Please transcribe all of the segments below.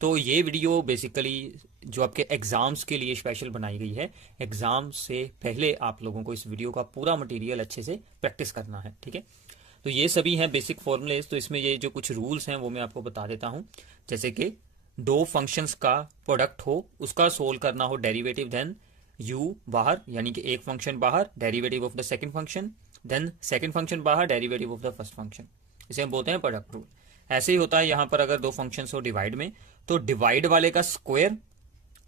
तो ये video basically जो आपके एग्जाम्स के लिए स्पेशल बनाई गई है। एग्जाम से पहले आप लोगों को इस वीडियो का पूरा मटेरियल अच्छे से प्रैक्टिस करना है, ठीक है। तो ये सभी हैं बेसिक फॉर्मूलेज। तो इसमें ये जो कुछ रूल्स हैं वो मैं आपको बता देता हूं। जैसे कि दो फंक्शंस का प्रोडक्ट हो, उसका सोल्व करना हो डेरिवेटिव, देन यू बाहर, यानी कि एक फंक्शन बाहर, derivative of the second function, then second function बाहर, derivative of the first function. इसे हम बोलते हैं प्रोडक्ट रूल। ऐसे ही होता है यहाँ पर अगर दो फंक्शंस हो डिवाइड में, तो डिवाइड वाले का स्क्वायर,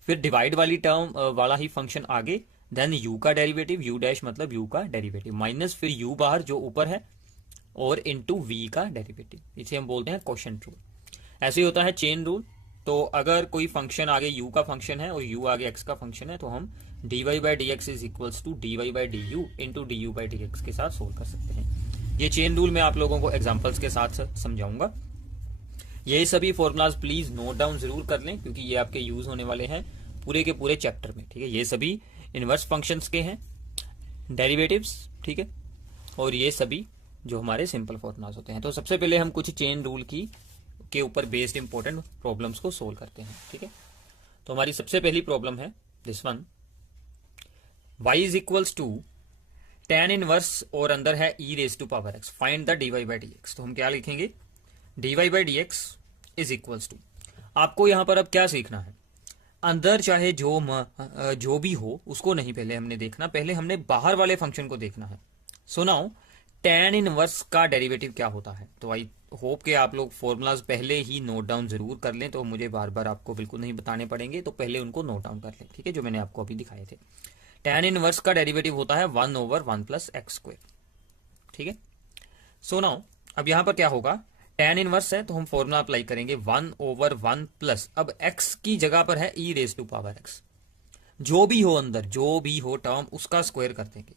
फिर डिवाइड वाली टर्म वाला ही फंक्शन आगे, देन यू का डेरिवेटिव, यू डैश मतलब यू का डेरिवेटिव, माइनस फिर यू बाहर जो ऊपर है, और इनटू वी का डेरिवेटिव। इसे हम बोलते हैं क्वोशिएंट रूल। ऐसे ही होता है चेन रूल। तो अगर कोई फंक्शन आगे यू का फंक्शन है और यू आगे एक्स का फंक्शन है, तो हम d y by d x is equals to d y by d u into d u by d x के साथ सोल्व कर सकते हैं। ये चेन रूल मैं आप लोगों को एग्जाम्पल्स के साथ समझाऊंगा। ये सभी फॉर्मूलाज प्लीज नोट डाउन जरूर कर लें, क्योंकि ये आपके यूज होने वाले हैं पूरे के पूरे चैप्टर में, ठीक है। ये सभी इनवर्स फंक्शंस के हैं, डेरिवेटिव्स, ठीक है, और ये सभी जो हमारे सिंपल फॉर्मूलाज होते हैं। तो सबसे पहले हम कुछ चेन रूल की के ऊपर बेस्ड इंपॉर्टेंट प्रॉब्लम्स को सोल्व करते हैं, ठीक है। तो हमारी सबसे पहली प्रॉब्लम है this one, y is equals to tan inverse और अंदर है e raise to power x, find the dy by d x. तो हम क्या लिखेंगे, dy by d x is equals to, आपको यहां पर अब क्या सीखना है, अंदर चाहे जो भी हो उसको नहीं पहले हमने देखना, पहले हमने बाहर वाले फंक्शन को देखना है। सो नाउ tan इनवर्स का डेरिवेटिव क्या होता है। तो आई होप के आप लोग फॉर्मूलाज पहले ही नोट डाउन जरूर कर लें, तो मुझे बार बार आपको बिल्कुल नहीं बताने पड़ेंगे, तो पहले उनको नोट डाउन कर लें, ठीक है, जो मैंने आपको अभी दिखाए थे। tan इनवर्स का डेरिवेटिव होता है 1/1 प्लस एक्स स्क्वायर, ठीक है। सो नाउ अब यहां पर क्या होगा, tan इनवर्स है तो हम फॉर्मूला अप्लाई करेंगे 1/1 प्लस, अब x की जगह पर है e raise to power x, जो भी हो अंदर जो भी हो टर्म उसका स्क्वायर कर देंगे,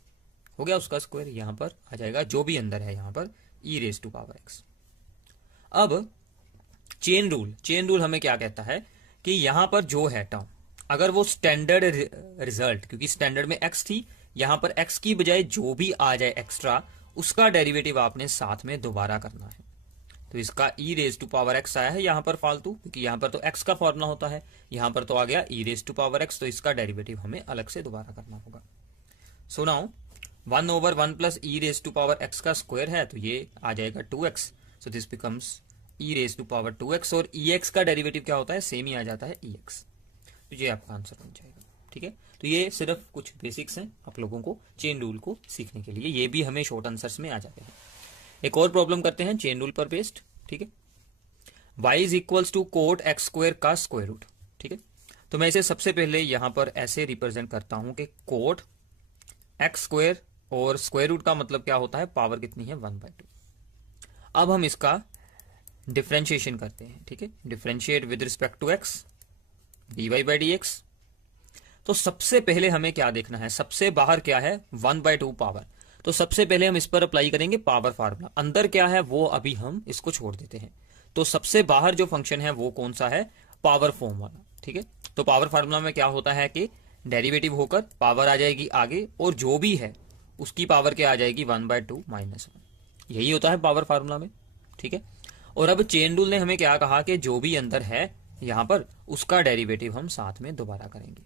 हो गया उसका स्क्वायर, यहां पर आ जाएगा जो भी अंदर है यहां पर e raise to power x। अब चेन रूल हमें क्या कहता है कि यहां पर जो है टर्म, अगर वो स्टैंडर्ड रिजल्ट, क्योंकि स्टैंडर्ड में x थी, यहां पर x की बजाय जो भी आ जाए एक्स्ट्रा, उसका डेरिवेटिव आपने साथ में दोबारा करना है। तो इसका e raise to power x आया है यहां पर फालतू, क्योंकि यहां पर तो x का फॉर्मूला होता है, यहां पर तो आ गया e raise to power x, तो इसका डेरिवेटिव हमें अलग से दोबारा करना होगा। So now 1/1 plus e raise to power x का स्क्वायर है, तो ये आ जाएगा 2x, so this becomes e raise to power 2x, और ex का डेरिवेटिव क्या होता है, सेम ही आ जाता है ex। तो ये आपका आंसर बन जाएगा, ठीक है। तो ये सिर्फ कुछ बेसिक्स हैं आप लोगों को चेन रूल को सीखने के लिए, ये भी हमें शॉर्ट आंसर्स में आ जाते हैं। एक और प्रॉब्लम करते हैं चेन रूल पर बेस्ड, ठीक है। y is equals to cot x square का स्क्वायर रूट, ठीक है। तो मैं इसे सबसे पहले यहां पर ऐसे रिप्रेजेंट करता हूं कि कोट एक्स स्क्वायर, और स्क्वायर रूट का मतलब क्या होता है, पावर कितनी है 1/2। अब हम इसका डिफ्रेंशिएशन करते हैं, ठीक है, differentiate with respect to x, dy by d x. तो सबसे पहले हमें क्या देखना है, सबसे बाहर क्या है 1/2 पावर, तो सबसे पहले हम इस पर अप्लाई करेंगे पावर फार्मूला। अंदर क्या है वो अभी हम इसको छोड़ देते हैं। तो सबसे बाहर जो फंक्शन है वो कौन सा है, पावर फॉर्म वाला, ठीक है। तो पावर फार्मूला में क्या होता है कि डेरिवेटिव होकर पावर आ जाएगी आगे, और जो भी है उसकी पावर क्या आ जाएगी 1/2 -1, यही होता है पावर फार्मूला में, ठीक है। और अब चेन रूल ने हमें क्या कहा कि जो भी अंदर है यहां पर उसका डेरिवेटिव हम साथ में दोबारा करेंगे,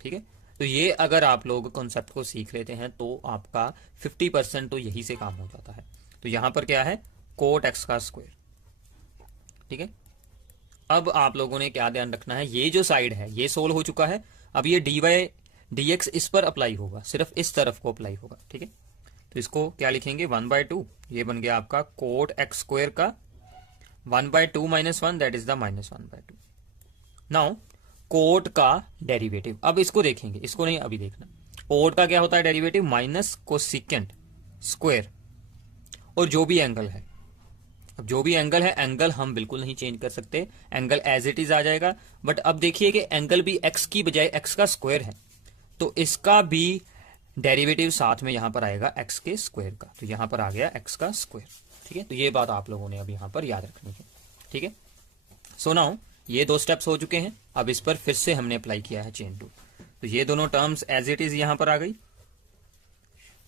ठीक है। तो ये अगर आप लोग कॉन्सेप्ट को सीख लेते हैं तो आपका 50% तो यही से काम हो जाता है। तो यहां पर क्या है, कोट एक्स का स्क्वायर, ठीक है। अब आप लोगों ने क्या ध्यान रखना है, ये जो साइड है ये सोल्व हो चुका है, अब ये dy डी एक्स इस पर अप्लाई होगा, सिर्फ इस तरफ को अप्लाई होगा, ठीक है। तो इसको क्या लिखेंगे 1/2, ये बन गया आपका कोट एक्स स्क्वायर का 1/2 -1, that is the -1/2। Now cot का डेरिवेटिव, अब इसको देखेंगे, इसको नहीं अभी देखना। कोट का क्या होता है डेरिवेटिव, माइनस कोसेकेंट स्क्वायर, और जो भी एंगल है, अब जो भी एंगल है, एंगल हम बिल्कुल नहीं चेंज कर सकते, एंगल एज इट इज आ जाएगा। बट अब देखिए कि एंगल भी एक्स की बजाय एक्स का स्क्वायर है, तो इसका भी डेरिवेटिव साथ में यहां पर आएगा एक्स के स्क्वायर का, तो यहां पर आ गया एक्स का स्क्वायर, ठीक है। तो ये बात आप लोगों ने अब यहां पर याद रखनी है, ठीक है। सो नाउ ये दो स्टेप्स हो चुके हैं, अब इस पर फिर से हमने अप्लाई किया है चेन रूल। तो ये दोनों टर्म्स एज इट इज यहां पर आ गई,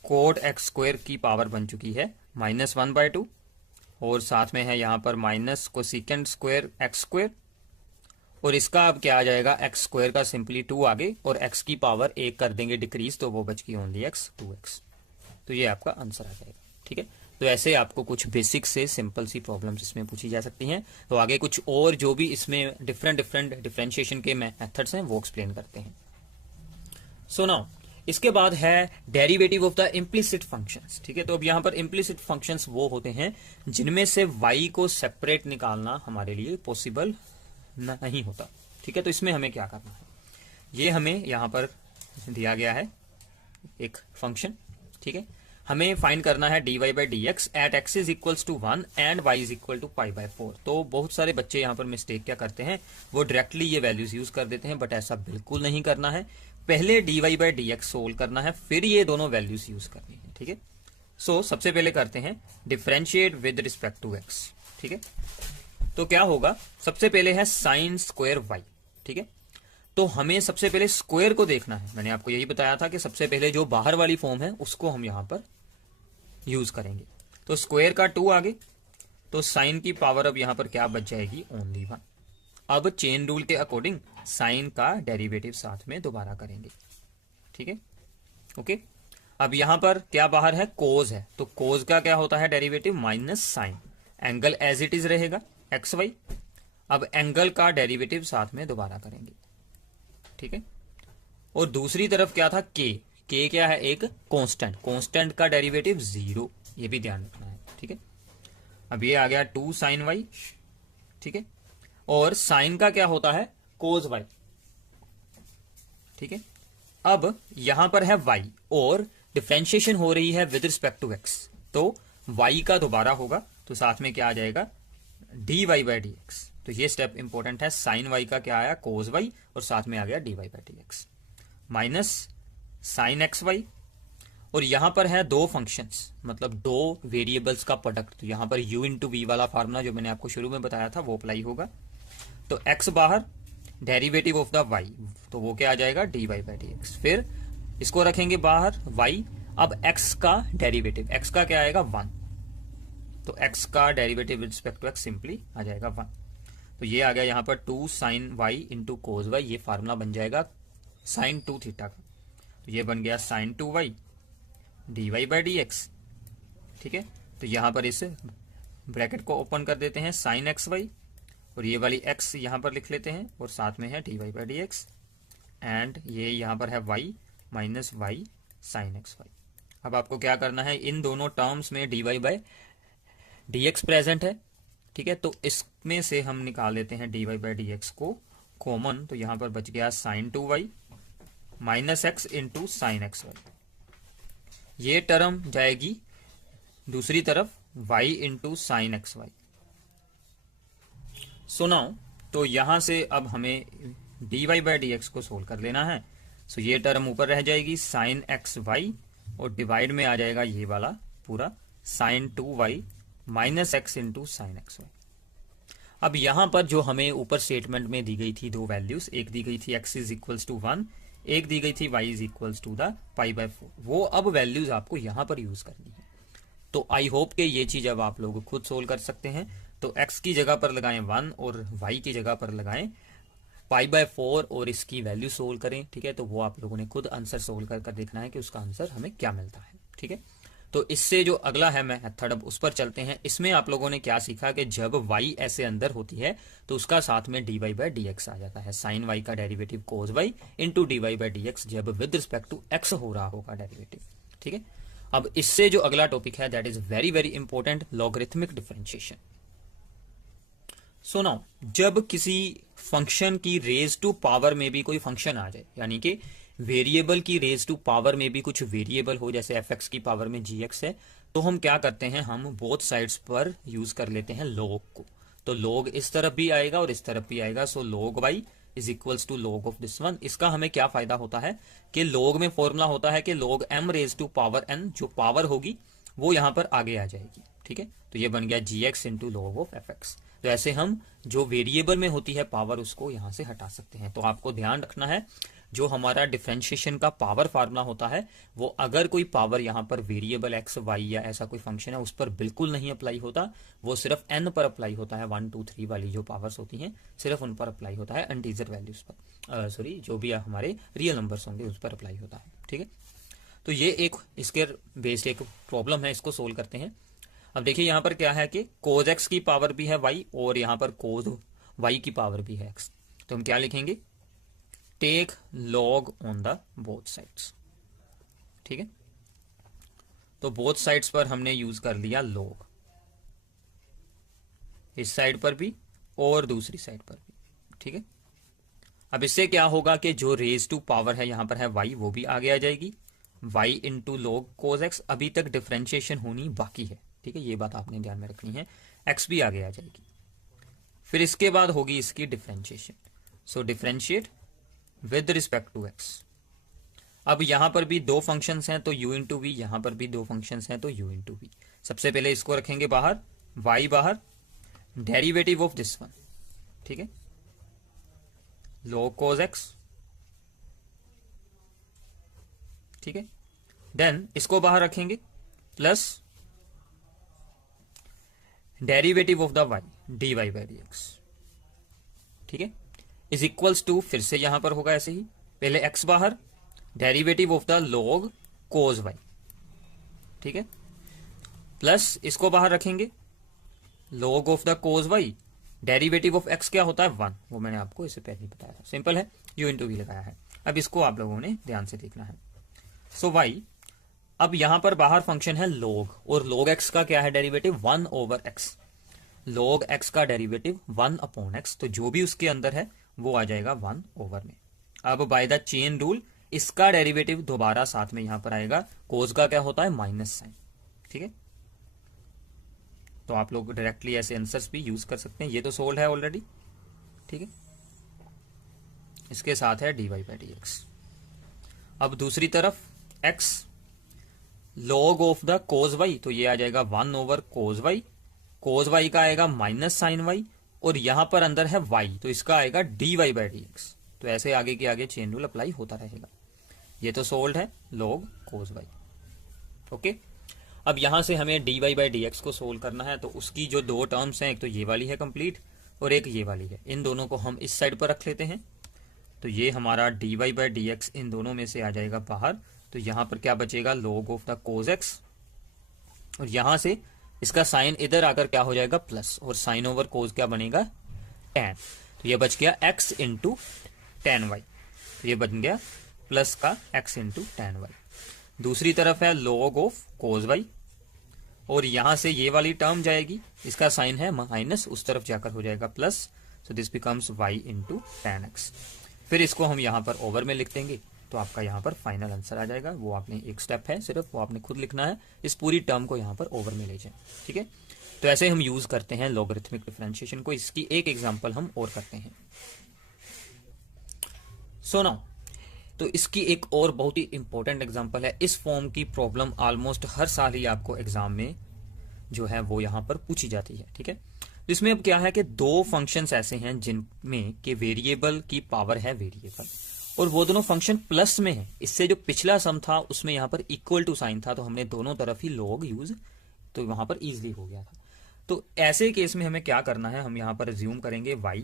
कोट एक्स स्क्वायर की पावर बन चुकी है -1/2, और साथ में है यहां पर minus cosecant square x square, और इसका अब क्या आ जाएगा, एक्स स्क्वायर का सिंपली 2 आगे और एक्स की पावर 1 कर देंगे डिक्रीज, तो वो बच गई ओनली एक्स 2x। तो ये आपका आंसर आ जाएगा। ठीक है, तो ऐसे आपको कुछ बेसिक से सिंपल सी प्रॉब्लम्स इसमें पूछी जा सकती हैं। तो आगे कुछ और जो भी इसमें डिफरेंट डिफरेंशिएशन के मेथड्स हैं वो एक्सप्लेन करते हैं। सो नाउ इसके बाद है derivative of the implicit functions. ठीक है, तो अब यहां पर इम्प्लिसिट फंक्शंस वो होते हैं जिनमें से y को सेपरेट निकालना हमारे लिए पॉसिबल नहीं होता। ठीक है, तो इसमें हमें क्या करना है, ये हमें यहां पर दिया गया है एक फंक्शन। ठीक है, हमें फाइंड करना है dy by d x at x is equals to 1 and y is equal to pi by 4। तो बहुत सारे बच्चे यहाँ पर मिस्टेक क्या करते हैं, वो डायरेक्टली ये वैल्यूज यूज कर देते हैं, बट ऐसा बिल्कुल नहीं करना है। पहले dy by d x solve करना है, फिर ये दोनों वैल्यूज यूज करनी है। ठीक है, सो सबसे पहले करते हैं differentiate with respect to x। ठीक है, तो क्या होगा, सबसे पहले है साइन स्क्वायर y। ठीक है, तो हमें सबसे पहले स्क्वायर को देखना है। मैंने आपको यही बताया था कि सबसे पहले जो बाहर वाली फॉर्म है उसको हम यहां पर यूज करेंगे। तो स्क्वायर का 2 आगे, तो साइन की पावर अब यहां पर क्या बच जाएगी, ओनली 1। अब चेन रूल के अकॉर्डिंग साइन का डेरिवेटिव साथ में दोबारा करेंगे। ठीक है, ओके। अब यहां पर क्या बाहर है, कोज है, तो कोज का क्या होता है derivative, minus sine. Angle as it is रहेगा एक्स वाई। अब एंगल का डेरिवेटिव साथ में दोबारा करेंगे। ठीक है, और दूसरी तरफ क्या था, के क्या है, एक कांस्टेंट, कांस्टेंट का डेरिवेटिव 0, ये भी ध्यान रखना है। ठीक है, अब ये आ गया 2 साइन वाई। ठीक है, और साइन का क्या होता है, कोज वाई। ठीक है, अब यहां पर है y और डिफरेंशिएशन हो रही है विद रिस्पेक्ट टू x, तो y का दोबारा होगा, तो साथ में क्या आ जाएगा, dy बाई डी एक्स। तो ये स्टेप इंपॉर्टेंट है, साइन y का क्या आया, कोज y, और साथ में आ गया dy by d x minus sine x y. और यहां पर है दो फंक्शंस, मतलब दो वेरिएबल्स का प्रोडक्ट, तो यहां पर u इंटू वी वाला फार्मूला जो मैंने आपको शुरू में बताया था वो अप्लाई होगा। तो x बाहर, डेरिवेटिव ऑफ द y, तो वो क्या आ जाएगा, dy बाई डी एक्स। फिर इसको रखेंगे बाहर y, अब x का डेरिवेटिव, x का क्या आएगा, 1, तो x का derivative with respect to x simply आ जाएगा 1। तो ये आ गया यहाँ पर 2 sine y into cos y, ये फार्मूला बन जाएगा साइन 2 थीटा का, तो ये बन गया sine 2y dy by d x. ठीक है, तो यहां पर इस ब्रैकेट को ओपन कर देते हैं, साइन एक्स वाई, और ये वाली x यहां पर लिख लेते हैं, और साथ में है dy by d x, and ये यहां पर है y minus y sine x y. अब आपको क्या करना है, इन दोनों टर्म्स में dy by d x present है। ठीक है, तो इसमें से हम निकाल लेते हैं dy बाई डी एक्स को कॉमन, तो यहां पर बच गया sine 2y minus x into sine x y. ये टर्म जाएगी दूसरी तरफ, y into sine x y. So now, तो यहां से अब हमें dy बाई डी एक्स को सोल्व कर लेना है। सो ये टर्म ऊपर रह जाएगी साइन एक्स वाई, और डिवाइड में आ जाएगा ये वाला पूरा sine 2y minus x into sine x y. अब यहां पर जो हमें ऊपर स्टेटमेंट में दी गई थी दो वैल्यूज, एक दी गई थी x इज इक्वल्स टू 1, एक दी गई थी y is equals to the pi by 4, वो अब वैल्यूज आपको यहां पर यूज करनी है। तो आई होप कि ये चीज अब आप लोग खुद सोल्व कर सकते हैं। तो x की जगह पर लगाएं 1 और y की जगह पर लगाएं पाई बाय 4 और इसकी वैल्यू सोल्व करें। ठीक है, तो वो आप लोगों ने खुद आंसर सोल्व कर देखना है कि उसका आंसर हमें क्या मिलता है। ठीक है, तो इससे जो अगला है मेथड, अब उस पर चलते हैं। इसमें आप लोगों ने क्या सीखा कि जब y ऐसे अंदर होती है तो उसका साथ में dy बाई डी एक्स आ जाता है, साइन y का derivative cos y into dy by d x, जब विद रिस्पेक्ट टू x हो रहा होगा डेरिवेटिव। ठीक है, अब इससे जो अगला टॉपिक है that is very very important, logarithmic differentiation. So now, जब किसी फंक्शन की रेज टू पावर में भी कोई फंक्शन आ जाए, यानी कि वेरिएबल की रेज टू पावर में भी कुछ वेरिएबल हो, जैसे fx की पावर में gx है, तो हम क्या करते हैं, हम बोथ साइड्स पर यूज कर लेते हैं log को। तो log इस तरफ भी आएगा और इस तरफ भी आएगा, so log y is equals to log of this one. इसका हमें क्या फायदा होता है कि log में फॉर्मूला होता है कि log m raise to power n, जो पावर होगी वो यहां पर आगे आ जाएगी। ठीक है, तो ये बन गया gx into log of fx। तो ऐसे हम जो वेरिएबल में होती है पावर उसको यहां से हटा सकते हैं। तो आपको ध्यान रखना है जो हमारा डिफरेंशिएशन का पावर फार्मूला होता है वो अगर कोई पावर यहाँ पर वेरिएबल एक्स वाई या ऐसा कोई फंक्शन है उस पर बिल्कुल नहीं अप्लाई होता, वो सिर्फ एन पर अप्लाई होता है। 1 2 3 वाली जो पावर्स होती हैं सिर्फ उन पर अप्लाई होता है, इंटीजर वैल्यूज पर, सॉरी जो भी हमारे रियल नंबर्स होंगे उस पर अप्लाई होता है। ठीक है, तो ये एक इसके बेस्ड एक प्रॉब्लम है, इसको सोल्व करते हैं। अब देखिए यहाँ पर क्या है कि कोज एक्स की पावर भी है वाई और यहाँ पर कोज वाई की पावर भी है एक्स। तो हम क्या लिखेंगे, take log on the both sides. ठीक है, तो बोथ साइड्स पर हमने यूज कर लिया लॉग, इस साइड पर भी और दूसरी साइड पर भी। ठीक है, अब इससे क्या होगा कि जो रेज टू पावर है यहां पर है वाई वो भी आगे आ जाएगी, Y into log cos x. अभी तक डिफरेंशिएशन होनी बाकी है। ठीक है, ये बात आपने ध्यान में रखनी है, एक्स भी आगे आ जाएगी। फिर इसके बाद होगी इसकी differentiation, so differentiate with respect to x. अब यहां पर भी दो फंक्शंस हैं तो u इंटू वी, यहां पर भी दो फंक्शंस हैं तो u इंटू वी। सबसे पहले इसको रखेंगे बाहर, y बाहर, डेरिवेटिव ऑफ दिस वन। ठीक है, log cos x। ठीक है, देन इसको बाहर रखेंगे plus derivative of the y dy by dx। ठीक है, इज इक्वल्स टू, फिर से यहां पर होगा ऐसे ही, पहले x बाहर, derivative of the log cos y। ठीक है, प्लस इसको बाहर रखेंगे log of the cos y, derivative of x क्या होता है 1, वो मैंने आपको इससे पहले ही बताया था, सिंपल है, u इंटू वी लगाया है। अब इसको आप लोगों ने ध्यान से देखना है। सो y, अब यहां पर बाहर फंक्शन है log और log x का क्या है derivative 1 over x। log x का डेरिवेटिव 1 अपॉन x, तो जो भी उसके अंदर है वो आ जाएगा 1 ओवर में। अब बाय द चेन रूल इसका डेरिवेटिव दोबारा साथ में यहां पर आएगा, कोस का क्या होता है माइनस साइन। ठीक है, तो आप लोग डायरेक्टली ऐसे आंसर्स भी यूज कर सकते हैं। ये तो सोल्व है ऑलरेडी। ठीक है, इसके साथ है dy बाई dx। अब दूसरी तरफ x log of the cos y, तो ये आ जाएगा 1 ओवर कोस y, कोस y का आएगा माइनस साइन y और यहां पर अंदर है y तो इसका आएगा dy बाई dx। तो ऐसे आगे के आगे चेन रूल अप्लाई होता रहेगा। ये तो सोल्व है log cos y। ओके, अब यहां से हमें dy बाई dx को सोल्व करना है, तो उसकी जो दो टर्म्स हैं, एक तो ये वाली है कंप्लीट और एक ये वाली है, इन दोनों को हम इस साइड पर रख लेते हैं। तो ये हमारा dy बाई dx इन दोनों में से आ जाएगा बाहर, तो यहां पर क्या बचेगा log of the cos x, और यहां से इसका साइन इधर आकर क्या हो जाएगा प्लस, और साइन ओवर कोस क्या बनेगा tan। तो ये बच गया x इंटू tan y, तो ये बन गया प्लस का x इंटू tan y। दूसरी तरफ है log ऑफ कोस y, और यहां से ये वाली टर्म जाएगी, इसका साइन है माइनस, उस तरफ जाकर हो जाएगा plus, so this becomes y into tan x। फिर इसको हम यहां पर ओवर में लिख देंगे, तो आपका यहां पर फाइनल आंसर आ जाएगा। वो आपने एक स्टेप है सिर्फ, वो आपने खुद लिखना है, इस पूरी टर्म को यहां पर ओवर में ले जाए। ठीक है, तो ऐसे हम यूज करते हैं लॉगरिथमिक डिफरेंशिएशन को। इसकी एक एग्जांपल हम और करते हैं। सो नाउ, तो इसकी एक और बहुत ही इंपॉर्टेंट एग्जांपल है। इस फॉर्म की प्रॉब्लम ऑलमोस्ट हर साल ही आपको एग्जाम में जो है वो यहां पर पूछी जाती है। ठीक है, इसमें अब क्या है कि दो फंक्शंस ऐसे हैं जिनमें के वेरिएबल की पावर है वेरिएबल, और वो दोनों फंक्शन प्लस में है। इससे जो पिछला सम था उसमें यहां पर इक्वल टू साइन था, तो हमने दोनों तरफ ही लॉग यूज, तो वहां पर इजीली हो गया था। तो ऐसे केस में हमें क्या करना है, हम यहां पर रिज्यूम करेंगे y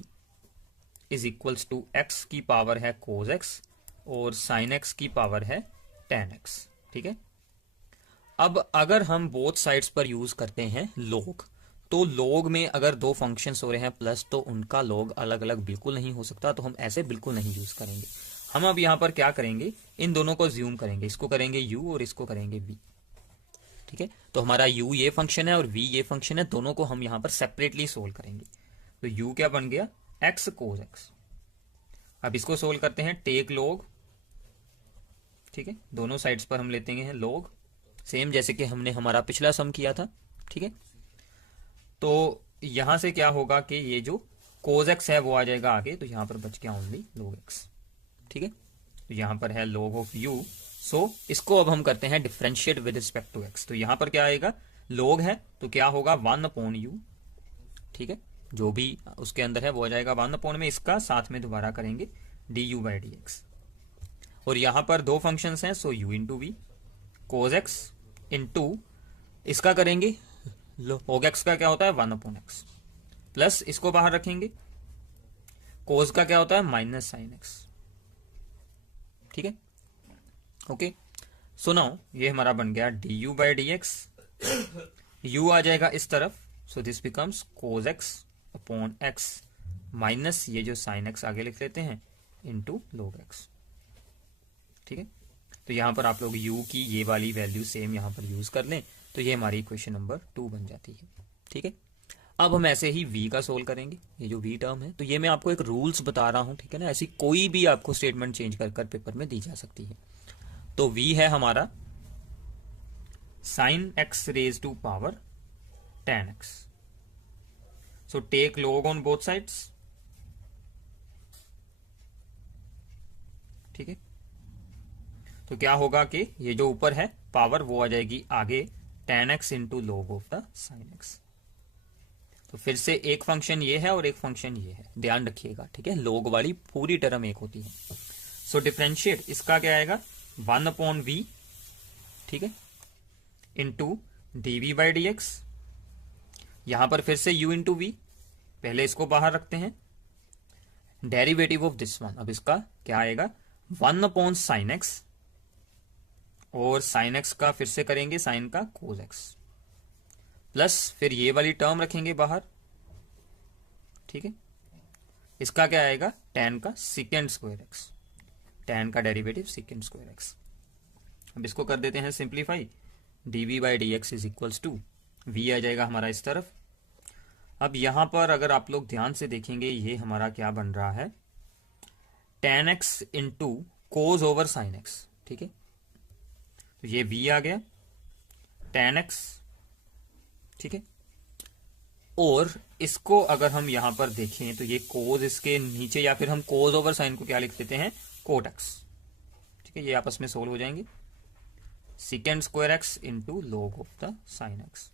is equals to x की पावर है cos x और sin x की पावर है tan x। ठीक है, अब अगर हम बोथ साइड्स पर यूज करते हैं log, तो log में अगर दो फंक्शंस हो रहे हैं प्लस, तो उनका log अलग अलग बिल्कुल नहीं हो सकता, तो हम ऐसे बिल्कुल नहीं यूज करेंगे। हम अब यहां पर क्या करेंगे, इन दोनों को ज्यूम करेंगे, इसको करेंगे u और इसको करेंगे v। ठीक है, तो हमारा u ये फंक्शन है और v ये फंक्शन है, दोनों को हम यहां पर सेपरेटली सोल्व करेंगे। तो u क्या बन गया x cos x। अब इसको सोल्व करते हैं, टेक log। ठीक है, दोनों साइड्स पर हम लेते हैं log, सेम जैसे कि हमने हमारा पिछला सम किया था। ठीक है, तो यहां से क्या होगा कि ये जो cos x है वो आ जाएगा आगे, तो यहां पर बच गया ओनली log x। ठीक है, तो यहां पर है log ऑफ u। सो इसको अब हम करते हैं differentiate with respect to x। तो यहां पर क्या आएगा, log है तो क्या होगा 1 अपॉन u। ठीक है, जो भी उसके अंदर है वो आ जाएगा 1 में, इसका साथ में दोबारा करेंगे du/dx। और यहां पर दो फंक्शंस हैं, so u into v, cos x into इसका करेंगे log x का क्या होता है 1/x, प्लस इसको बाहर रखेंगे, कोज का क्या होता है माइनस साइन एक्स। ठीक है, ओके। सो नाउ ये हमारा बन गया du/dx, u आ जाएगा इस तरफ, so this becomes cos x upon x minus ये जो साइन एक्स आगे लिख लेते हैं इंटू log x। ठीक है, तो यहां पर आप लोग u की ये वाली वैल्यू सेम यहां पर यूज कर लें, तो ये हमारी इक्वेशन नंबर 2 बन जाती है। ठीक है, अब हम ऐसे ही v का सोल्व करेंगे। ये जो v टर्म है, तो ये मैं आपको एक रूल्स बता रहा हूं, ठीक है ना, ऐसी कोई भी आपको स्टेटमेंट चेंज कर कर पेपर में दी जा सकती है। तो v है हमारा sine x raise to power tan x, so take log on both sides. ठीक है, तो क्या होगा कि ये जो ऊपर है पावर वो आ जाएगी आगे tan x into log of the sine x. तो फिर से एक फंक्शन ये है और एक फंक्शन ये है, ध्यान रखिएगा। ठीक है, log वाली पूरी टर्म एक होती है। सो डिफरेंशिएट इसका क्या आएगा 1/v, ठीक है, इंटू dv/dx। यहां पर फिर से u इंटू वी, पहले इसको बाहर रखते हैं, डेरिवेटिव ऑफ दिस वन, अब इसका क्या आएगा 1/sin x, और sin x का फिर से करेंगे साइन का cos x, प्लस फिर ये वाली टर्म रखेंगे बाहर। ठीक है, इसका क्या आएगा tan का secant स्क्वायर x, tan का डेरिवेटिव secant स्क्वायर x। अब इसको कर देते हैं simplify, dv/dx is equals to v आ जाएगा हमारा इस तरफ। अब यहां पर अगर आप लोग ध्यान से देखेंगे, ये हमारा क्या बन रहा है tan x इंटू कोज ओवर साइन एक्स। ठीक है, तो ये v आ गया tan x। ठीक है, और इसको अगर हम यहां पर देखें तो ये कोज इसके नीचे, या फिर हम कोज ओवर साइन को क्या लिख देते हैं कोट एक्स। ठीक है, ये आपस में सोल्व हो जाएंगे, secant square x into log of the sine x.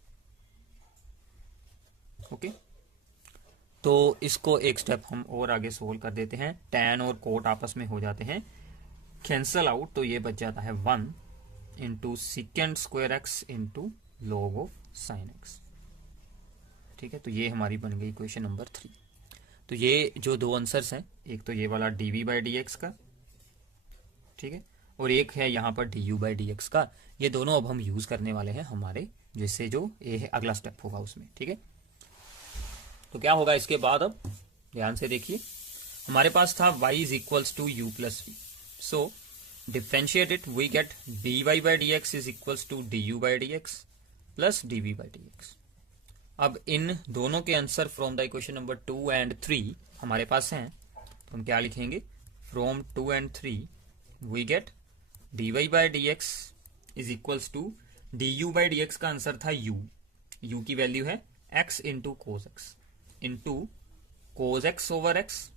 Okay, तो इसको एक स्टेप हम और आगे सोल्व कर देते हैं। tan और कोट आपस में हो जाते हैं कैंसल आउट, तो ये बच जाता है 1 into secant square x into log of sine x. ठीक है, तो ये हमारी बन गई इक्वेशन नंबर 3। तो ये जो दो आंसर्स हैं, एक तो ये वाला dv/dx का, ठीक है, और एक है यहाँ पर du/dx का, ये दोनों अब हम यूज करने वाले हैं हमारे जिससे जो ये है अगला स्टेप होगा उसमें। ठीक है, तो क्या होगा इसके बाद, अब ध्यान से देखिए, हमारे पास था y is equals to u plus v, so differentiate it, we get dy/dx is equals to du/dx plus dv/dx। अब इन दोनों के answer from the equation number 2 and 3 हमारे पास हैं, तो हम क्या लिखेंगे from 2 and 3 we get dy/dx is equals to du/dx का आंसर था u की वैल्यू है x into cos x into cos x over x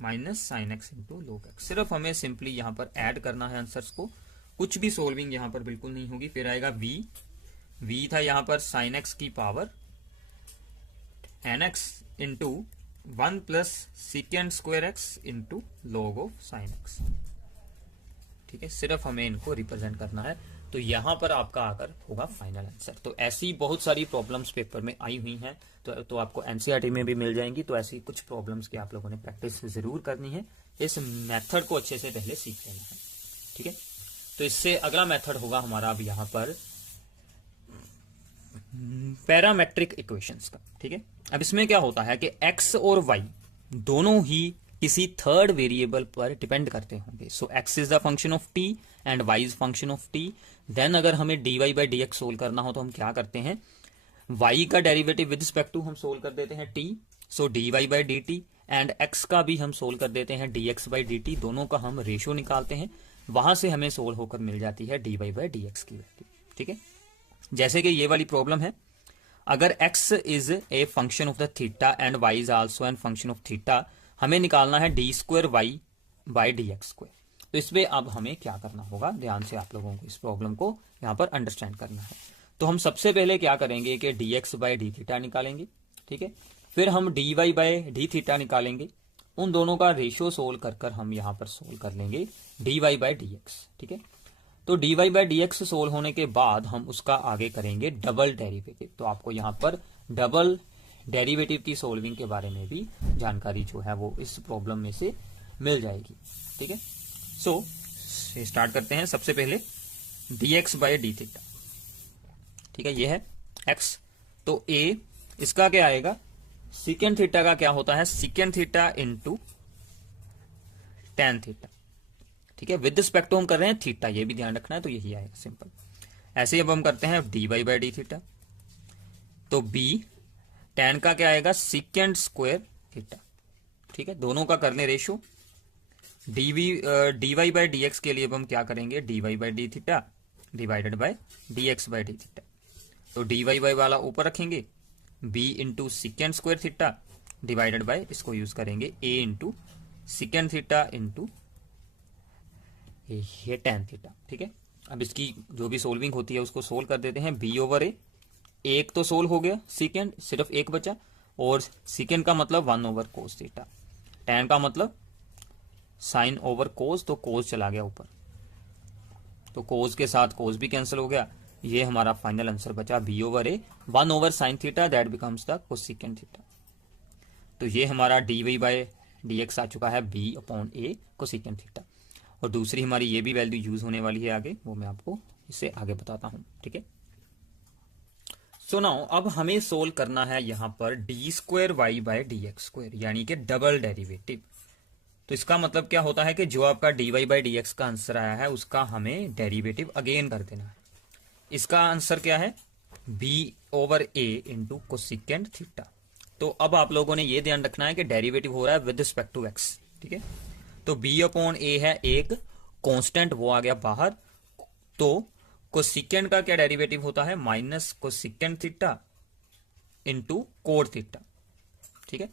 minus sine x into log x। सिर्फ हमें सिंपली यहां पर ऐड करना है आंसर्स को, कुछ भी सोल्विंग यहां पर बिल्कुल नहीं होगी। फिर आएगा v था यहां पर साइन एक्स की power nx into 1 plus secant square x into log of sine x. ठीक है, सिर्फ हमें इनको रिप्रेजेंट करना है, तो यहां पर आपका आकर होगा फाइनल आंसर। तो ऐसी बहुत सारी प्रॉब्लम्स पेपर में आई हुई हैं, तो आपको एनसीईआरटी में भी मिल जाएंगी। तो ऐसी कुछ प्रॉब्लम्स की आप लोगों ने प्रैक्टिस जरूर करनी है, इस मेथड को अच्छे से पहले सीख लेना है। ठीक है, तो इससे अगला मेथड होगा हमारा अब यहाँ पर पैरामेट्रिक इक्वेशंस का। ठीक है, अब इसमें क्या होता है कि x और y दोनों ही किसी थर्ड वेरिएबल पर डिपेंड करते होंगे। So x is the function of t and y is function of t। Then अगर हमें dy/dx सोल्व करना हो तो हम क्या करते हैं, y का डेरिवेटिव विद रिस्पेक्ट टू हम सोल्व कर देते हैं t, so dy/dt, and x का भी हम सोल्व कर देते हैं dx/dt। दोनों का हम रेशियो निकालते हैं, वहां से हमें सोल्व होकर मिल जाती है dy/dx की वैल्यू। ठीक है, जैसे कि ये वाली प्रॉब्लम है, अगर x is a function of the theta and y is also an function of theta, हमें निकालना है d²y/dx²। तो इसमें अब हमें क्या करना होगा, ध्यान से आप लोगों को इस प्रॉब्लम को यहां पर अंडरस्टैंड करना है। तो हम सबसे पहले क्या करेंगे कि dx/dθ निकालेंगे। ठीक है, फिर हम dy बाय डी थीटा निकालेंगे, उन दोनों का रेशियो सोल्व कर कर हम यहाँ पर सोल्व कर लेंगे dy बाय dx, ठीक है। तो dy बाय dx सोल्व होने के बाद हम उसका आगे करेंगे डबल डेरिवेटिव। तो आपको यहाँ पर डबल डेरिवेटिव की सोल्विंग के बारे में भी जानकारी जो है वो इस प्रॉब्लम में से मिल जाएगी, ठीक है। सो स्टार्ट करते हैं। सबसे पहले dx बाय डी थीटा, ठीक है, ये है x। तो a इसका क्या आएगा, सीकेंड थीटा का क्या होता है, secant theta into ten theta, ठीक है। विद रिस्पेक्ट टू हम कर रहे हैं थीटा, ये भी ध्यान रखना है, तो यही आएगा सिंपल। ऐसे ही अब हम करते हैं dy बाय डी थीटा, तो b टेन का क्या आएगा, सीकेंड स्क्वायर थीटा, ठीक है। दोनों का करने रेशियो dy बाय dx के लिए अब हम क्या करेंगे, dy by d theta divided by dx by d theta. तो dy बाय वाला ऊपर रखेंगे, b into secant square theta divided by, इसको यूज करेंगे a into secant theta into ये टेन थीटा, ठीक है। अब इसकी जो भी सोल्विंग होती है उसको सोल्व कर देते हैं। b ओवर a, एक तो सोल्व हो गया, सीकेंड सिर्फ एक बचा, और सीकेंड का मतलब 1 ओवर कोस थीटा, टेन का मतलब साइन ओवर कोस, तो कोस चला गया ऊपर, तो कोस के साथ कोस भी कैंसिल हो गया। ये हमारा फाइनल आंसर बचा b over a 1 over sine theta, that becomes the cosecant theta. तो ये हमारा dy बाय dx आ चुका है b upon a cosecant theta. और दूसरी हमारी ये भी वैल्यू यूज होने वाली है आगे, वो मैं आपको इससे आगे बताता हूं, ठीक है। सो नाउ अब हमें सोल्व करना है यहाँ पर d square y by d x square, यानी कि डबल डेरिवेटिव। तो इसका मतलब क्या होता है कि जो आपका dy बाई डी एक्स का आंसर आया है उसका हमें डेरिवेटिव अगेन कर देना है। इसका आंसर क्या है, b over a into cosecant theta. तो अब आप लोगों ने ये ध्यान रखना है कि डेरिवेटिव हो रहा है विद रिस्पेक्ट टू x, ठीक है। तो b अपॉन a है एक कांस्टेंट, वो आ गया बाहर। तो कोसेकेंड का क्या डेरिवेटिव होता है, minus cosecant theta into code theta, ठीक है।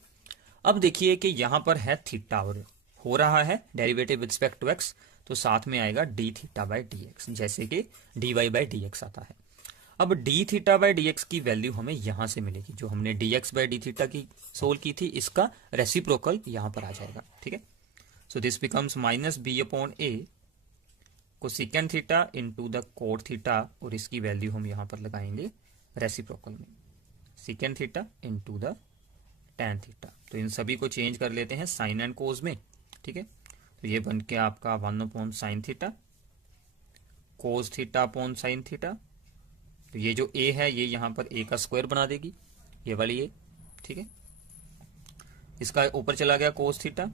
अब देखिए कि यहां पर है थीटा और हो रहा है derivative with respect to x, तो साथ में आएगा d theta by d x, जैसे कि dy बाई डी एक्स आता है। अब d theta by d x की वैल्यू हमें यहां से मिलेगी, जो हमने dx बाई डी थीटा की सोल्व की थी, इसका रेसिप्रोकल यहां पर आ जाएगा, ठीक है। So this becomes minus b upon a cosecant theta into the code theta, और इसकी वैल्यू हम यहां पर लगाएंगे रेसिप्रोकल में, second theta into the tan theta. तो इन सभी को चेंज कर लेते हैं साइन एंड कोस में, ठीक है। तो ये बन के आपका 1 upon sine theta cos theta upon sine theta. तो ये जो a है ये यहां पर a का स्क्वायर बना देगी, ये वाली a, ठीक है। इसका ऊपर चला गया कोस थीटा,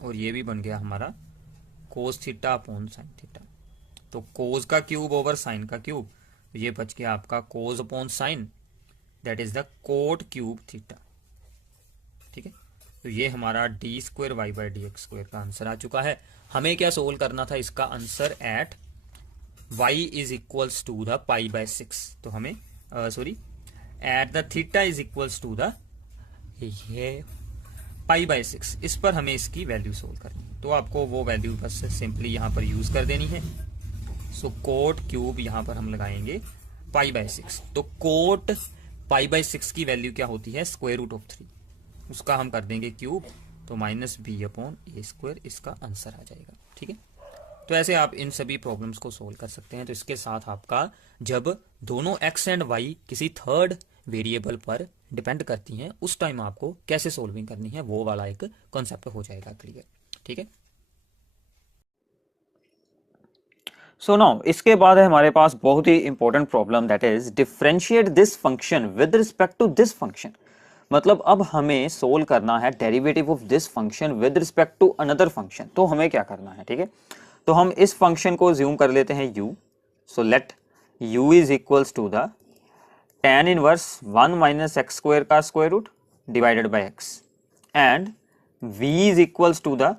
और ये भी बन गया हमारा cos theta upon sine theta. तो कोस का क्यूब ओवर साइन का क्यूब, ये बच गया आपका cos upon sine, that is the cot cube theta, ठीक है। तो ये हमारा d square y by d x square का आंसर आ चुका है। हमें क्या सोल्व करना था, इसका answer at y is equals to the pi by 6। तो हमें sorry at the theta is equals to the ये पाई बाय 6, इस पर हमें इसकी वैल्यू सोल्व करनी है। तो आपको वो वैल्यू बस सिंपली यहाँ पर यूज कर देनी है। सो कोट क्यूब यहाँ पर हम लगाएंगे पाई बाय 6। तो कोट पाई बाय 6 की वैल्यू क्या होती है, स्क्वायर रूट ऑफ 3, उसका हम कर देंगे क्यूब, तो माइनस b अपॉन ए स्क्वायर इसका आंसर आ जाएगा, ठीक है। तो ऐसे आप इन सभी प्रॉब्लम्स को सोल्व कर सकते हैं। तो इसके साथ आपका जब दोनों x एंड y किसी थर्ड वेरिएबल पर डिपेंड करती हैं, उस टाइम आपको कैसे सोल्विंग करनी है वो वाला एक कॉन्सेप्ट हो जाएगा क्लियर, ठीक है। सो नाउ इसके बाद है हमारे पास बहुत ही important problem, that is differentiate this function with respect to this function. मतलब अब हमें सोल्व करना है derivative of this function with respect to another function. तो हमें क्या करना है, ठीक है। तो हम इस फंक्शन को ज्यूम कर लेते हैं u। So let u is equals to the tan inverse 1 minus x square का square root divided by x, and v is equals to the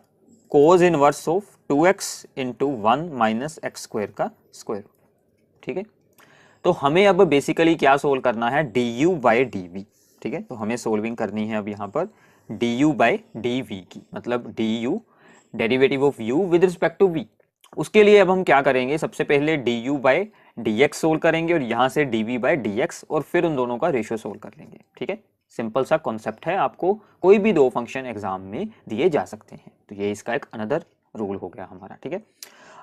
cos inverse of 2x into 1 minus x square का square root, ठीक है। तो हमें अब basically क्या solve करना है, du बाई dv, ठीक है। तो हमें सोल्विंग करनी है अब यहाँ पर du बाई dv की, मतलब du derivative of u with respect to v। उसके लिए अब हम क्या करेंगे, सबसे पहले du बाई dx सोल्व करेंगे, और यहाँ से dv बाई dx, और फिर उन दोनों का रेशियो सोल्व कर लेंगे, ठीक है। सिंपल सा कॉन्सेप्ट है, आपको कोई भी दो फंक्शन एग्जाम में दिए जा सकते हैं। तो ये इसका एक अनदर रूल हो गया हमारा, ठीक है।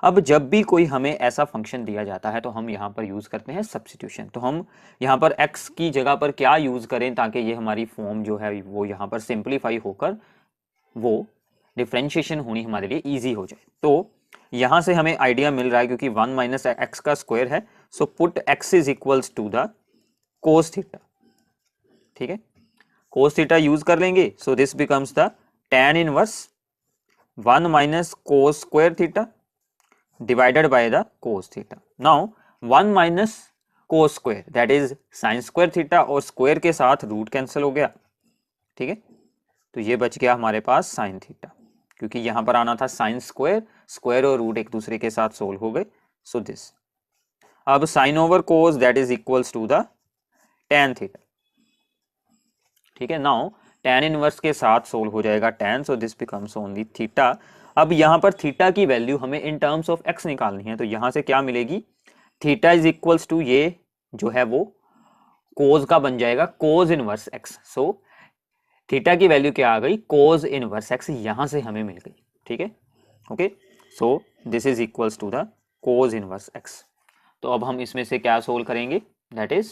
अब जब भी कोई हमें ऐसा फंक्शन दिया जाता है तो हम यहाँ पर यूज करते हैं सब्स्टिट्यूशन। तो हम यहाँ पर x की जगह पर क्या यूज करें ताकि ये हमारी फॉर्म जो है वो यहाँ पर सिंप्लीफाई होकर वो डिफ्रेंशिएशन होनी हमारे लिए इजी हो जाए। तो यहाँ से हमें आइडिया मिल रहा है क्योंकि 1 माइनस एक्स का स्क्वायर है, so put x is equals to the cos theta, ठीक है। कोस थीटा यूज कर लेंगे, so this becomes the tan inverse 1 minus cos square theta divided by the cos theta. Now 1 minus cos square that is sin square theta और square के साथ root cancel हो गया, ठीक है। तो ये बच गया हमारे पास sin थीटा, क्योंकि यहां पर आना था sin स्क्वायर, स्क्वायर और रूट एक दूसरे के साथ सोल्व हो गए, सो दिस। अब sin over cos that is equals to the tan theta, ठीक है। नाउ tan इनवर्स के साथ सोल्व हो जाएगा tan, so this becomes only theta. अब यहां पर थीटा की वैल्यू हमें इन टर्म्स ऑफ x निकालनी है, तो यहां से क्या मिलेगी, थीटा इज इक्वल्स टू ये जो है वो कोज का बन जाएगा कोज इनवर्स x। सो थीटा की वैल्यू क्या आ गई, कोज इनवर्स x, यहां से हमें मिल गई, ठीक है। Okay, so this is equals to the cos inverse x। तो अब हम इसमें से क्या सोल्व करेंगे, that is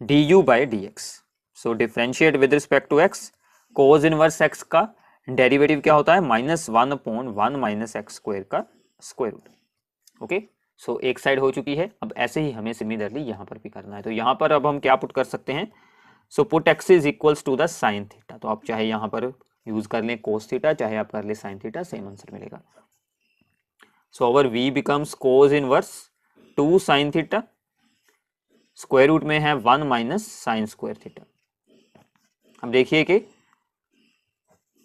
du by dx। So differentiate with respect to x, cos inverse x का डेरिवेटिव क्या होता है, -1/1 माइनस एक्स स्क्वायर का स्क्वायर रूट। ओके, सो एक साइड हो चुकी है। अब ऐसे ही हमें सिमिलरली यहाँ पर भी करना है, तो यहाँ पर अब हम क्या पुट कर सकते हैं, so put x is equals to the sine theta. तो आप चाहे यहाँ पर यूज कर लें कोस थीटा, चाहे आप कर ले साइन थीटा, सेम आंसर मिलेगा। So our v becomes cos inverse 2 sine theta, square root में है 1 माइनस साइन स्क्वायर थीटा। अब देखिए कि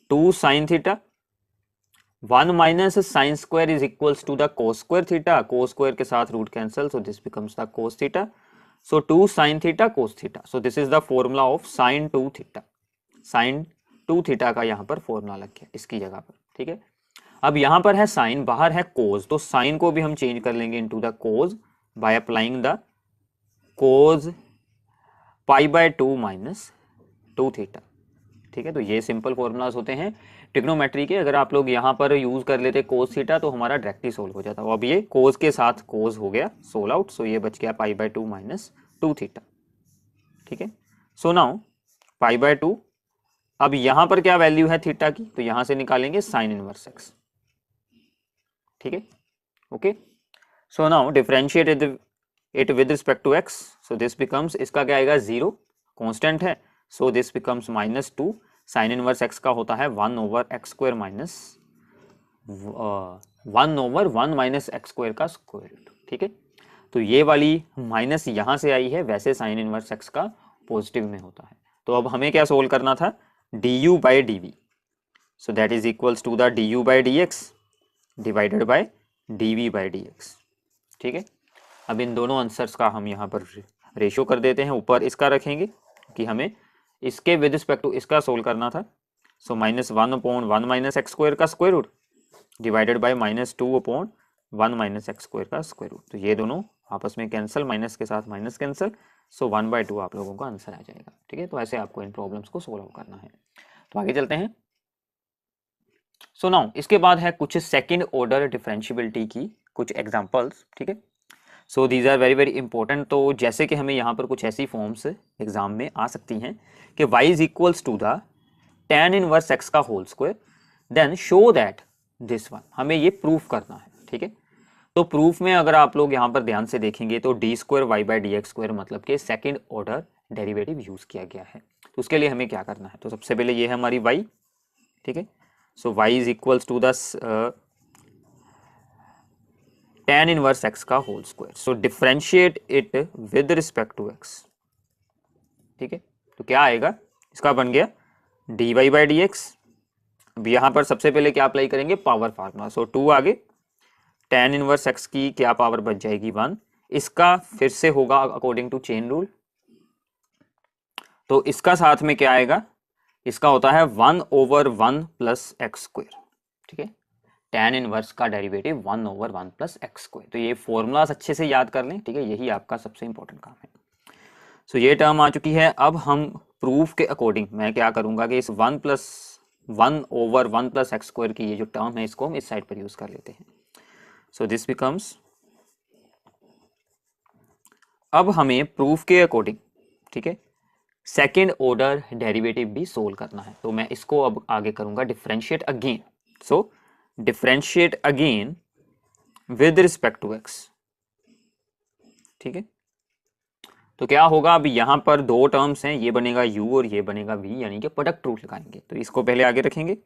2 sine theta 1 minus sine square is equals to the cos square theta, cos square के साथ root cancel, so this becomes the cos theta. So 2 sine theta cos theta, so this is the formula of sine 2 theta. Sine 2 theta का यहाँ पर formula लग गया इसकी जगह पर, ठीक है। अब यहाँ पर है साइन, बाहर है कोस, तो साइन को भी हम चेंज कर लेंगे into the cos by applying the cos π/2 minus 2 theta, ठीक है। तो ये सिंपल फॉर्मूलाज होते हैं ट्रिग्नोमेट्री के। अगर आप लोग यहाँ पर यूज कर लेते कोस थीटा तो हमारा डायरेक्टली सोल्व हो जाता। अब ये कोस के साथ कोस हो गया सोल्व आउट, सो ये बच गया π/2 माइनस 2 थीटा, ठीक है। सो नाउ π/2, अब यहाँ पर क्या वैल्यू है थीटा की, तो यहाँ से निकालेंगे साइन इनवर्स x, ठीक है। Okay, so now differentiate it with respect to x, so this becomes, इसका क्या आएगा 0, कांस्टेंट है, so this becomes -2, sine inverse x का होता है 1 over x square minus 1 over 1 minus x square का स्क्वायर रूट, ठीक है। तो ये वाली माइनस यहाँ से आई है, वैसे साइन इनवर्स x का पॉजिटिव में होता है। तो अब हमें क्या सोल्व करना था, du by dv, so that is equals to the du by dx divided by dv by dx, ठीक है। अब इन दोनों आंसर्स का हम यहाँ पर रेशो कर देते हैं, ऊपर इसका रखेंगे कि हमें इसके विद रिस्पेक्ट टू इसका सोल्व करना था। सो -1/1 माइनस एक्स स्क्वायर का square root divided by -2/1 minus x square का स्क्वायर रूट। तो ये दोनों आपस में कैंसिल, माइनस के साथ माइनस कैंसिल, सो 1/2 आप लोगों का आंसर आ जाएगा, ठीक है। तो ऐसे आपको इन प्रॉब्लम्स को सोल्व करना है। तो आगे चलते हैं। सो नाउ इसके बाद है कुछ सेकेंड ऑर्डर डिफरेंशिएबिलिटी की कुछ एग्जाम्पल्स, ठीक है। So these are very very important. तो जैसे कि हमें यहाँ पर कुछ ऐसी फॉर्म्स एग्जाम में आ सकती हैं कि y is equals to the tan inverse x का whole square, then show that this one, हमें ये प्रूफ करना है, ठीक है। तो प्रूफ में अगर आप लोग यहाँ पर ध्यान से देखेंगे तो d square y by d x square मतलब कि सेकेंड ऑर्डर डेरिवेटिव यूज किया गया है। तो उसके लिए हमें क्या करना है, तो सबसे पहले ये है हमारी y, ठीक है। So y is equals to the tan inverse x का whole square, so differentiate it with respect to x, ठीक है। तो क्या आएगा, इसका बन गया dy बाई डी एक्स। अब यहाँ पर सबसे पहले क्या अप्लाई करेंगे, पावर फार्मूला, सो 2 आगे, tan इनवर्स x की क्या पावर बच जाएगी 1, इसका फिर से होगा अकॉर्डिंग टू चेन रूल, तो इसका साथ में क्या आएगा, इसका होता है 1/1 प्लस एक्स स्क्वायर, ठीक है। tan इनवर्स का डेरिवेटिव 1/1 प्लस एक्स स्क्वायर। तो ये फॉर्मूलाज अच्छे से याद कर लें, ठीक है, यही आपका सबसे इंपॉर्टेंट काम है। सो ये टर्म आ चुकी है। अब हम प्रूफ के अकॉर्डिंग मैं क्या करूंगा कि इस 1+1/1 की ये जो टर्म है इसको हम इस साइड पर यूज कर लेते हैं। सो दिस बिकम्स, अब हमें प्रूफ के अकॉर्डिंग, ठीक है, सेकेंड ऑर्डर डेरिवेटिव भी सोल्व करना है। तो मैं इसको अब आगे करूंगा differentiate again. So differentiate again with respect to x, ठीक है। तो क्या होगा, अब यहां पर दो टर्म्स हैं, ये बनेगा u और ये बनेगा v, यानी कि प्रोडक्ट रूल लगाएंगे। तो इसको पहले आगे रखेंगे,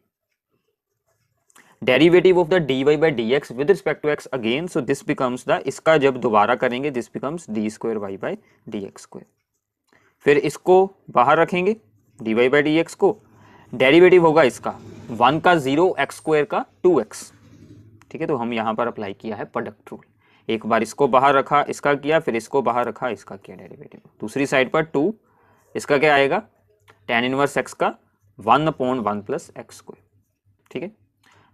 derivative of the dy by d x with respect to x again, so this becomes the, इसका जब दोबारा करेंगे this becomes d square y by d x square. फिर इसको बाहर रखेंगे dy बाई डी एक्स को, डेरिवेटिव होगा इसका 1 का 0 x स्क्वायर का 2x, ठीक है। तो हम यहां पर अप्लाई किया है प्रोडक्ट रूल, एक बार इसको बाहर रखा इसका किया, फिर इसको बाहर रखा इसका किया डेरिवेटिव। दूसरी साइड पर 2, इसका क्या आएगा tan इनवर्स x का 1/1 प्लस एक्स स्क्वायर, ठीक है।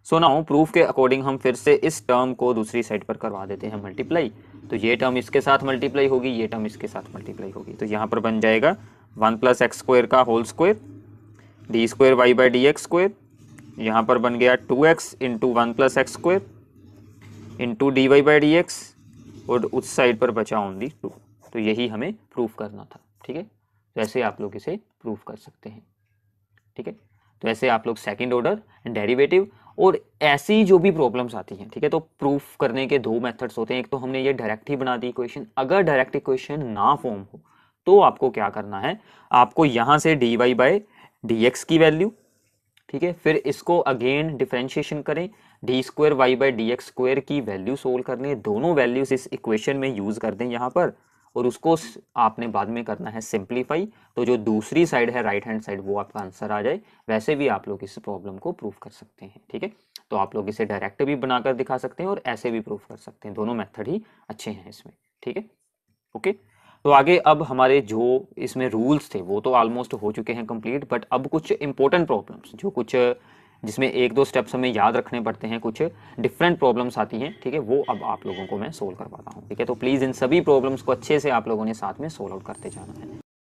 सो नाउ प्रूफ के अकॉर्डिंग हम फिर से इस टर्म को दूसरी साइड पर करवा देते हैं मल्टीप्लाई। तो ये टर्म इसके साथ मल्टीप्लाई होगी, ये टर्म इसके साथ मल्टीप्लाई होगी। तो यहाँ पर बन जाएगा 1 प्लस एक्स स्क्वायर का whole square d square y by d x square, यहाँ पर बन गया 2x into 1 plus x square into d y by d x, और उस साइड पर बचा ओनली 2। तो यही हमें प्रूफ करना था, ठीक है। तो ऐसे आप लोग इसे प्रूफ कर सकते हैं, ठीक है। तो ऐसे आप लोग सेकंड ऑर्डर डेरिवेटिव और ऐसी जो भी प्रॉब्लम्स आती हैं, ठीक है, तो प्रूफ करने के दो मेथड्स होते हैं। एक तो हमने ये डायरेक्ट ही बना दी इक्वेशन, अगर डायरेक्ट इक्वेशन ना फॉर्म हो तो आपको क्या करना है, आपको यहाँ से d y by d x की वैल्यू, ठीक है, फिर इसको अगेन डिफरेंशिएशन करें, d square y by d x square की वैल्यू सोल्व करनी है, दोनों वैल्यूज इस इक्वेशन में यूज कर दें यहाँ पर, और उसको आपने बाद में करना है सिंप्लीफाई। तो जो दूसरी साइड है राइट हैंड साइड, वो आपका आंसर आ जाए। वैसे भी आप लोग इस प्रॉब्लम को प्रूफ कर सकते हैं, ठीक है। तो आप लोग इसे डायरेक्ट भी बनाकर दिखा सकते हैं और ऐसे भी प्रूफ कर सकते हैं, दोनों मेथड ही अच्छे हैं इसमें, ठीक है। ओके, तो आगे अब हमारे जो इसमें रूल्स थे वो तो ऑलमोस्ट हो चुके हैं कंप्लीट, बट अब कुछ इंपॉर्टेंट प्रॉब्लम्स जो कुछ जिसमें एक दो स्टेप्स हमें याद रखने पड़ते हैं, कुछ डिफरेंट प्रॉब्लम्स आती हैं, ठीक है, वो अब आप लोगों को मैं सोल्व करवाता हूँ, ठीक है। तो प्लीज़ इन सभी प्रॉब्लम्स को अच्छे से आप लोगों ने साथ में सोल्व आउट करते जाना है।